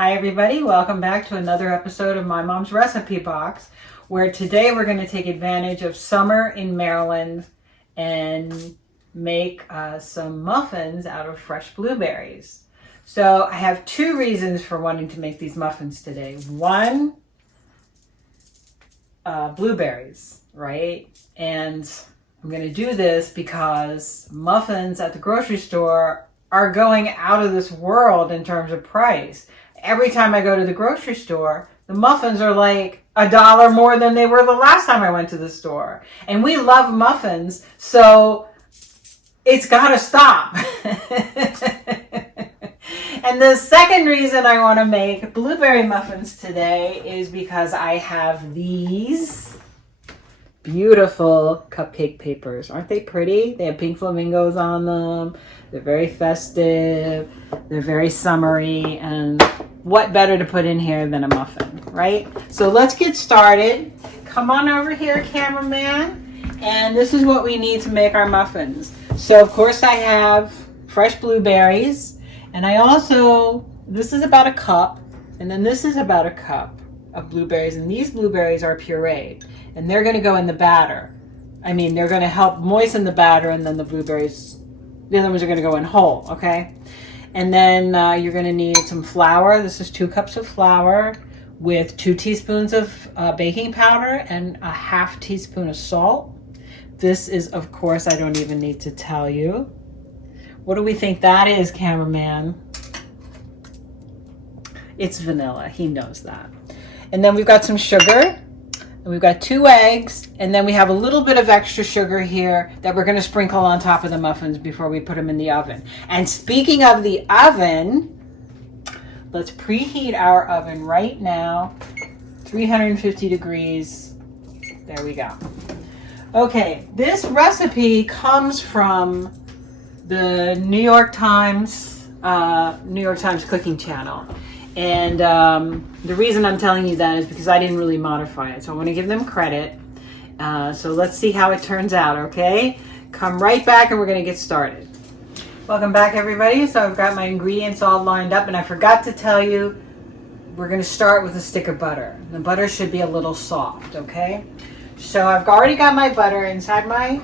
Hi everybody, welcome back to another episode of My Mom's Recipe Box, where today we're going to take advantage of summer in Maryland and make some muffins out of fresh blueberries. So I have two reasons for wanting to make these muffins today. One, blueberries, right? And I'm going to do this because muffins at the grocery store are going out of this world in terms of price. Every time I go to the grocery store, the muffins are like $1 more than they were the last time I went to the store. And we love muffins, so it's got to stop. And the second reason I want to make blueberry muffins today is because I have these beautiful cupcake papers. Aren't they pretty? They have pink flamingos on them. They're very festive. They're very summery. And what better to put in here than a muffin, right? So let's get started. Come on over here, cameraman. And this is what we need to make our muffins. So of course I have fresh blueberries. And I also, this is about a cup. And then this is about a cup of blueberries. And these blueberries are pureed. And they're going to go in the batter. I mean, they're going to help moisten the batter, and then the blueberries, the other ones are going to go in whole, okay? And then you're going to need some flour. This is 2 cups of flour with 2 teaspoons of baking powder and a ½ teaspoon of salt. This is, of course, I don't even need to tell you. What do we think that is, cameraman? It's vanilla. He knows that. And then we've got some sugar. And we've got 2 eggs, and then we have a little bit of extra sugar here that we're going to sprinkle on top of the muffins before we put them in the oven. And speaking of the oven, let's preheat our oven right now. 350 degrees. There we go. Okay, this recipe comes from the New York Times cooking channel. And the reason I'm telling you that is because I didn't really modify it. So I want to give them credit. So let's see how it turns out, okay? Come right back and we're going to get started. Welcome back, everybody. So I've got my ingredients all lined up. And I forgot to tell you, we're going to start with a stick of butter. The butter should be a little soft, okay? So I've already got my butter inside my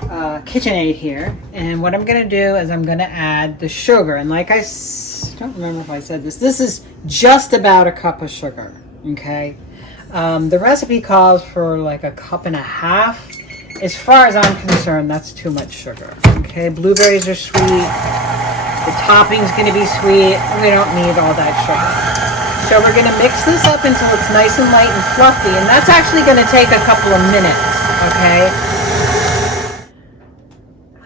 KitchenAid here. And what I'm going to do is I'm going to add the sugar. And like I don't remember if I said this. This is just about a cup of sugar, okay? The recipe calls for like a cup and a half. As far as I'm concerned, that's too much sugar, okay? Blueberries are sweet. The topping's going to be sweet. We don't need all that sugar. So we're going to mix this up until it's nice and light and fluffy, and that's actually going to take a couple of minutes, okay?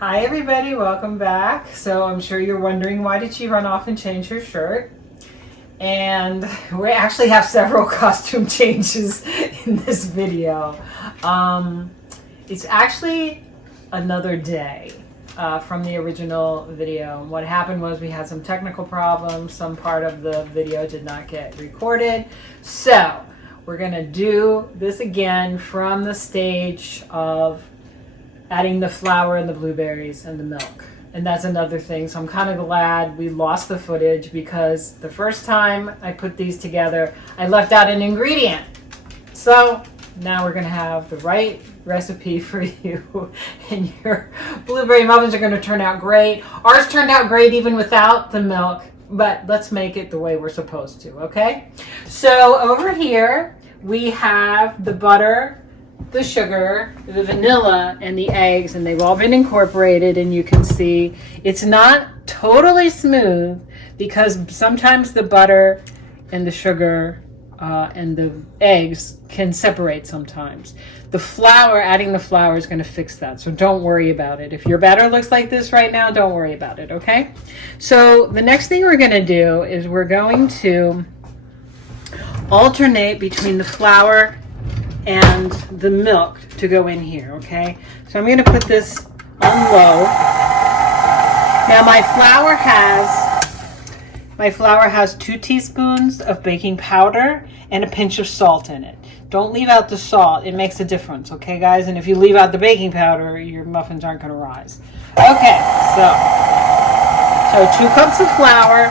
Hi everybody, welcome back. So I'm sure you're wondering, why did she run off and change her shirt? And we actually have several costume changes in this video. It's actually another day from the original video. What happened was we had some technical problems. Some part of the video did not get recorded. So we're gonna do this again from the stage of adding the flour and the blueberries and the milk. And that's another thing. So I'm kind of glad we lost the footage, because the first time I put these together, I left out an ingredient. So now we're going to have the right recipe for you. And your blueberry muffins are going to turn out great. Ours turned out great even without the milk, but let's make it the way we're supposed to, okay? So over here, we have the butter, the sugar, the vanilla, and the eggs, and they've all been incorporated, and you can see it's not totally smooth because sometimes the butter and the sugar and the eggs can separate sometimes. The flour, adding the flour is going to fix that, so don't worry about it. If your batter looks like this right now, don't worry about it, okay? So the next thing we're going to do is we're going to alternate between the flour and the milk to go in here, okay? So I'm going to put this on low. Now my flour has 2 teaspoons of baking powder and a pinch of salt in it. Don't leave out the salt. It makes a difference, okay, guys? And if you leave out the baking powder, your muffins aren't going to rise. Okay, so 2 cups of flour,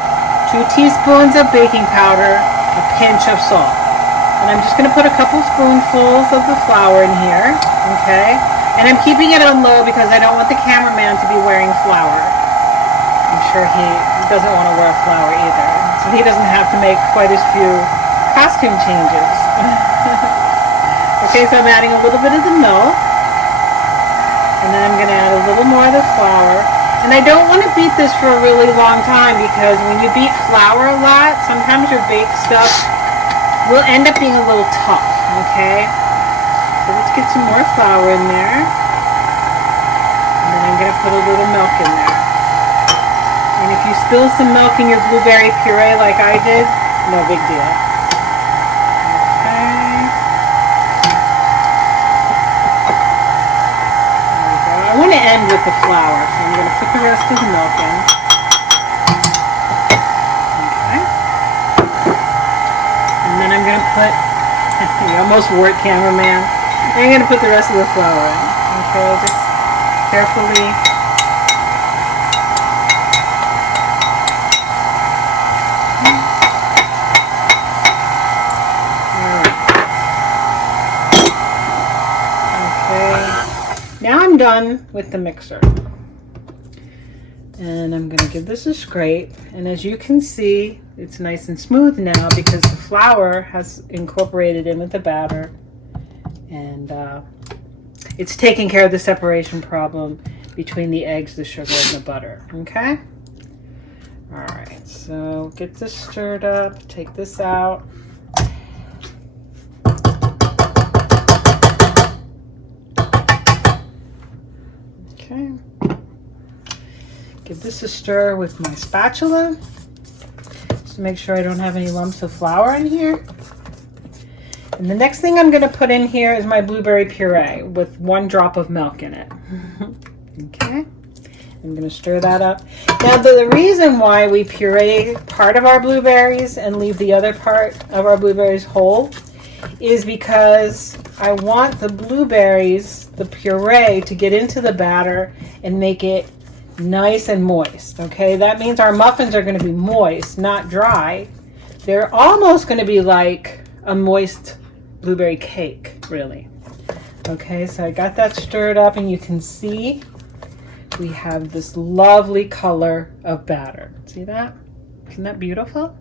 2 teaspoons of baking powder, a pinch of salt. And I'm just going to put a couple spoonfuls of the flour in here, okay? And I'm keeping it on low because I don't want the cameraman to be wearing flour. I'm sure he doesn't want to wear flour either. So he doesn't have to make quite as few costume changes. Okay, so I'm adding a little bit of the milk. And then I'm going to add a little more of the flour. And I don't want to beat this for a really long time because when you beat flour a lot, sometimes your baked stuff will end up being a little tough, okay? So let's get some more flour in there. And then I'm going to put a little milk in there. And if you spill some milk in your blueberry puree like I did, no big deal. Okay. There we go. I want to end with the flour, so I'm going to put the rest of the milk in. And then I'm going to put, you almost wore it, cameraman. I'm going to put the rest of the flour in. Okay, just carefully. Alright. Okay, now I'm done with the mixer. And I'm going to give this a scrape. And as you can see, it's nice and smooth now because the flour has incorporated in with the batter. And it's taking care of the separation problem between the eggs, the sugar, and the butter. Okay? Alright, so get this stirred up. Take this out. Okay. Give this a stir with my spatula. To make sure I don't have any lumps of flour in here. And the next thing I'm going to put in here is my blueberry puree with 1 drop of milk in it. Okay, I'm going to stir that up. Now the reason why we puree part of our blueberries and leave the other part of our blueberries whole is because I want the blueberries, the puree, to get into the batter and make it nice and moist. Okay, that means our muffins are going to be moist, not dry. They're almost going to be like a moist blueberry cake, really. Okay, so I got that stirred up and you can see we have this lovely color of batter. See that? Isn't that beautiful?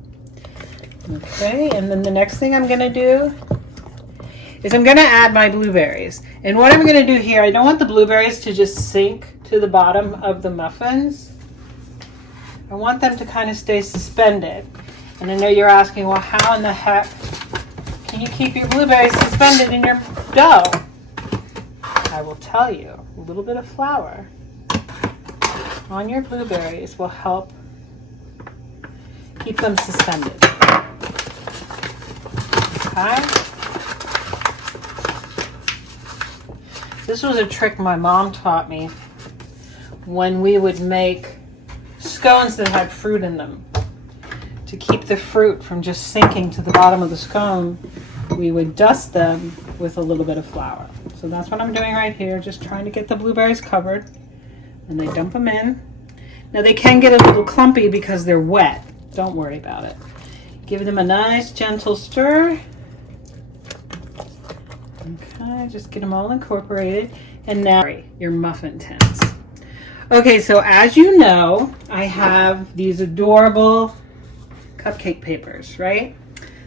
Okay, and then the next thing I'm going to do is I'm going to add my blueberries. And what I'm going to do here, I don't want the blueberries to just sink to the bottom of the muffins. I want them to kind of stay suspended. And I know you're asking, well, how in the heck can you keep your blueberries suspended in your dough? I will tell you, a little bit of flour on your blueberries will help keep them suspended. Okay? This was a trick my mom taught me when we would make scones that had fruit in them. To keep the fruit from just sinking to the bottom of the scone, we would dust them with a little bit of flour. So that's what I'm doing right here, just trying to get the blueberries covered. And I dump them in. Now they can get a little clumpy because they're wet. Don't worry about it. Give them a nice gentle stir. Okay, just get them all incorporated. And now your muffin tins. Okay, so as you know, I have these adorable cupcake papers, right?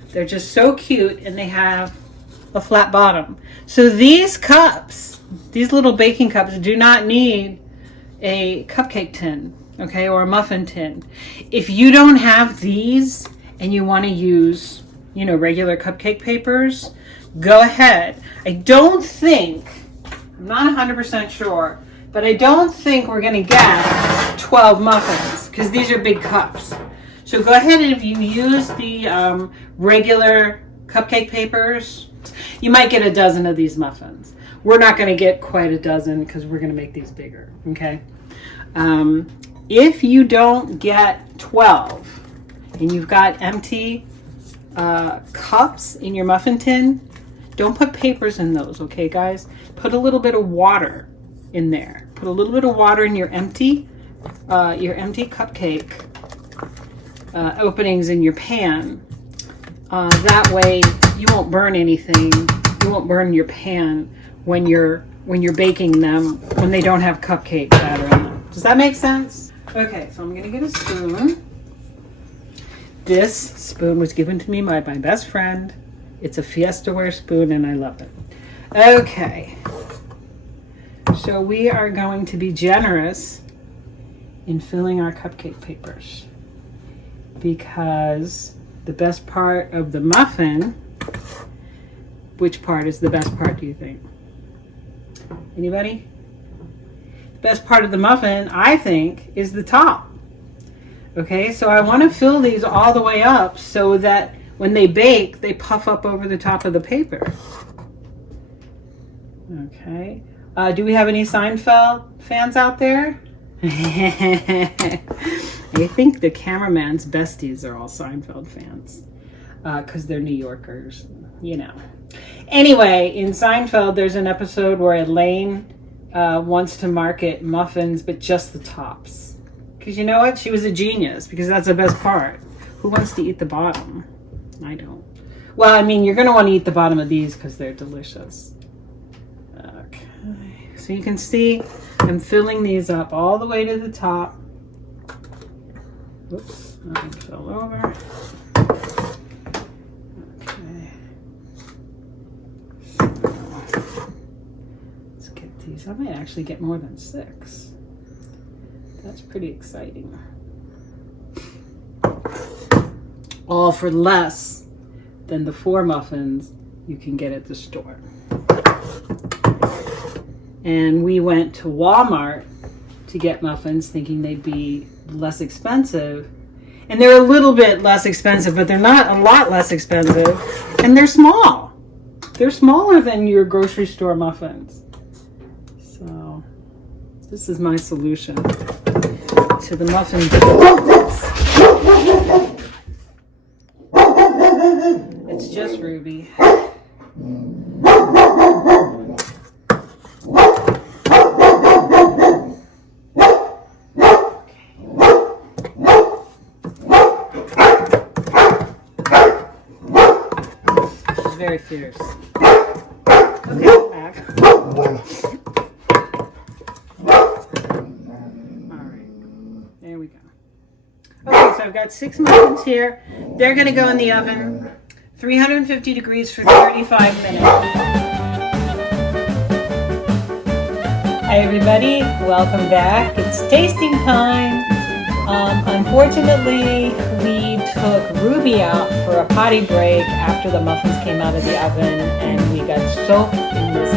They're just so cute and they have a flat bottom. So these cups, these little baking cups, do not need a cupcake tin, okay, or a muffin tin. If you don't have these and you want to use, you know, regular cupcake papers, go ahead. I don't think, I'm not 100% sure, but I don't think we're going to get 12 muffins because these are big cups. So go ahead, and if you use the regular cupcake papers, you might get a dozen of these muffins. We're not going to get quite a dozen because we're going to make these bigger, okay? If you don't get 12 and you've got empty cups in your muffin tin, don't put papers in those, okay, guys? Put a little bit of water in there. Put a little bit of water in your empty cupcake openings in your pan. That way you won't burn anything. You won't burn your pan when you're baking them when they don't have cupcake batter in them. Does that make sense? Okay, so I'm gonna get a spoon. This spoon was given to me by my best friend. It's a Fiesta-ware spoon and I love it. Okay, so we are going to be generous in filling our cupcake papers because the best part of the muffin, which part is the best part, do you think? Anybody? The best part of the muffin, I think, is the top. Okay, so I want to fill these all the way up so that when they bake, they puff up over the top of the paper. Okay. Do we have any Seinfeld fans out there? I think the cameraman's besties are all Seinfeld fans because they're New Yorkers, you know. Anyway, in Seinfeld, there's an episode where Elaine wants to market muffins, but just the tops. Because you know what? She was a genius because that's the best part. Who wants to eat the bottom? I don't. Well, I mean, you're going to want to eat the bottom of these because they're delicious. Okay. So you can see I'm filling these up all the way to the top. Oops, that fell over. Okay. So, let's get these. I might actually get more than 6. That's pretty exciting. All for less than the 4 muffins you can get at the store. And we went to Walmart to get muffins thinking they'd be less expensive. And they're a little bit less expensive, but they're not a lot less expensive. And they're small. They're smaller than your grocery store muffins. So this is my solution to the muffin business. It's just Ruby. She's very fierce. Okay, back. There we go. Okay, so I've got 6 muffins here. They're going to go in the oven, 350 degrees for 35 minutes. Hi everybody, welcome back. It's tasting time. Unfortunately, we took Ruby out for a potty break after the muffins came out of the oven and we got soaked in this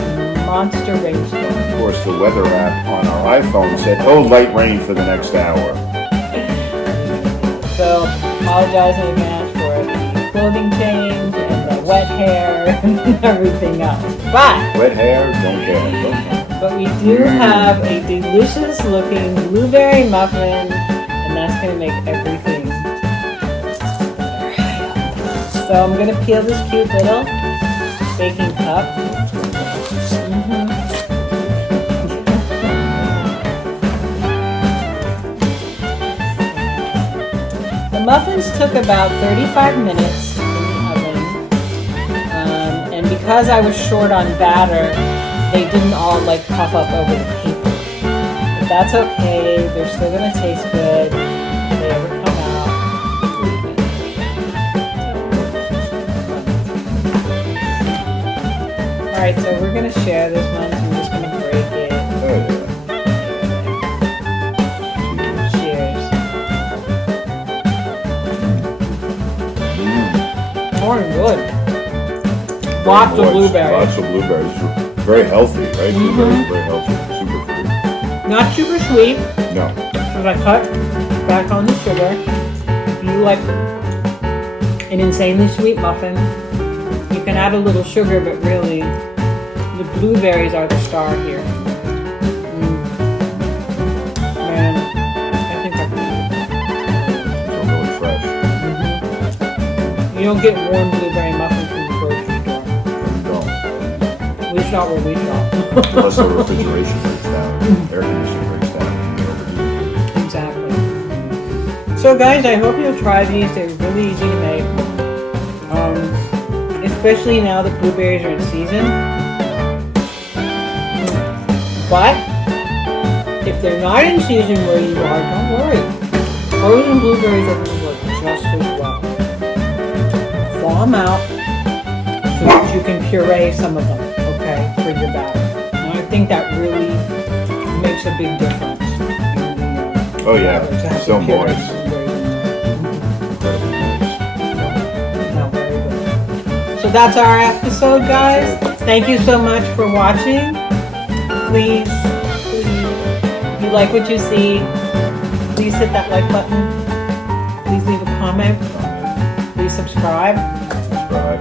monster rainstorm. Of course, the weather app on our iPhone said, oh, light rain for the next hour. So, apologize in advance for the clothing change and the wet hair and everything else. But Wet hair, don't care. But we do have a delicious looking blueberry muffin, and that's going to make everything better. So I'm going to peel this cute little baking cup. The muffins took about 35 minutes in the oven, and because I was short on batter, they didn't all like puff up over the paper. But that's okay, they're still gonna taste good. If they ever come out, Alright, so we're gonna share this one, so I'm just gonna break it. Cheers. More good. Lots of blueberries. Lots of blueberries. Very healthy, right? Blueberries are very healthy. Super fruit. Not super sweet. No. Because I cut back on the sugar. If you like an insanely sweet muffin, you can add a little sugar, but really, the blueberries are the star here. Man, I think I can. So really fresh. You don't get warm blueberry muffins from the grocery store. No. At least not where we shop. Unless the refrigeration breaks down, air conditioning breaks down. Exactly. So guys, I hope you'll try these. They're really easy to make. Especially now that blueberries are in season. But if they're not in season where you are, don't worry. Frozen blueberries are going to work just as well. Thaw them out so that you can puree some of them, okay, for your batter. And I think that really makes a big difference. Oh yeah, so moist. So that's our episode, guys. Thank you so much for watching. Please, if you like what you see, please hit that like button. Please leave a comment. Please subscribe.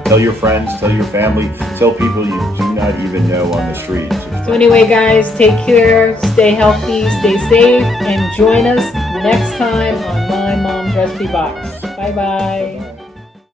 Tell your friends, tell your family, tell people you do not even know on the street. So anyway, guys, take care, stay healthy, stay safe, and join us next time on My Mom's Recipe Box. Bye-bye.